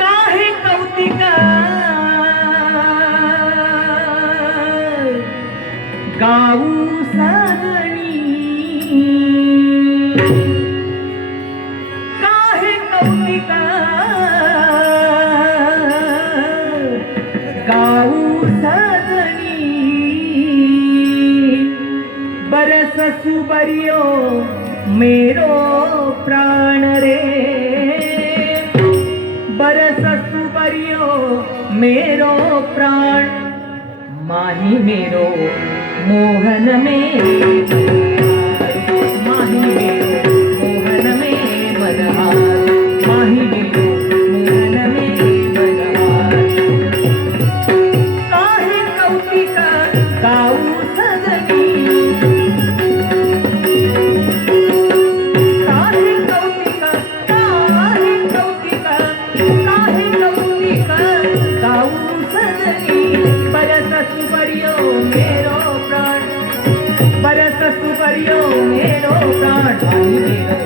काही कौतिक गाऊ सगणी काही कौतिक गाऊ सगणी રસ ભર્યો મેરો પ્રાણ રે. બરસ ભર્યો મેરો પ્રાણ. માહી મેરો મોહન મેરે ગયો મેરો પ્રાણ ભાઈ મેરો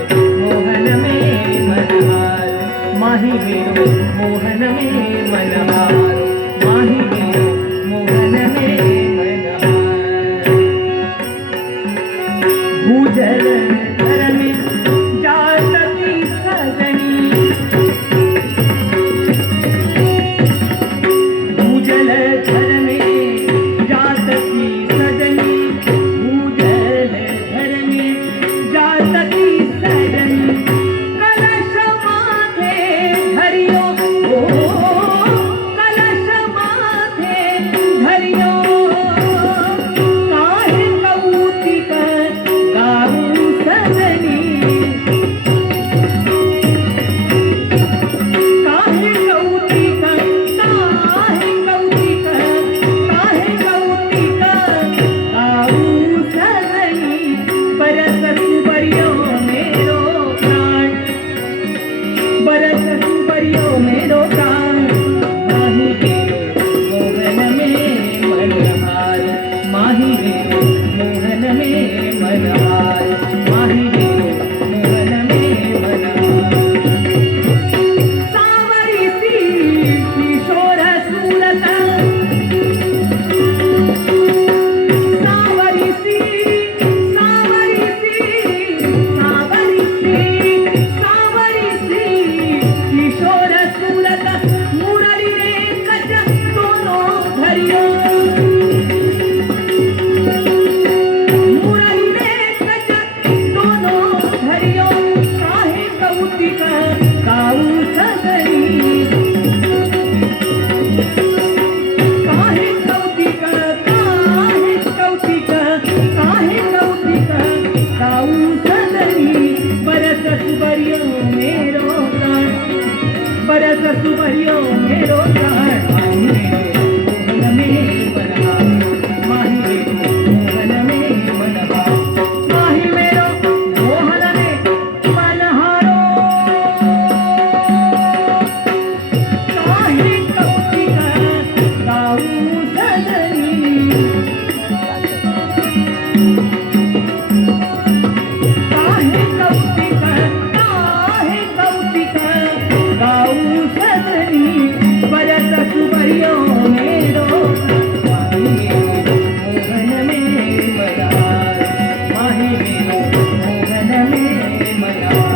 suba yo quiero Maya.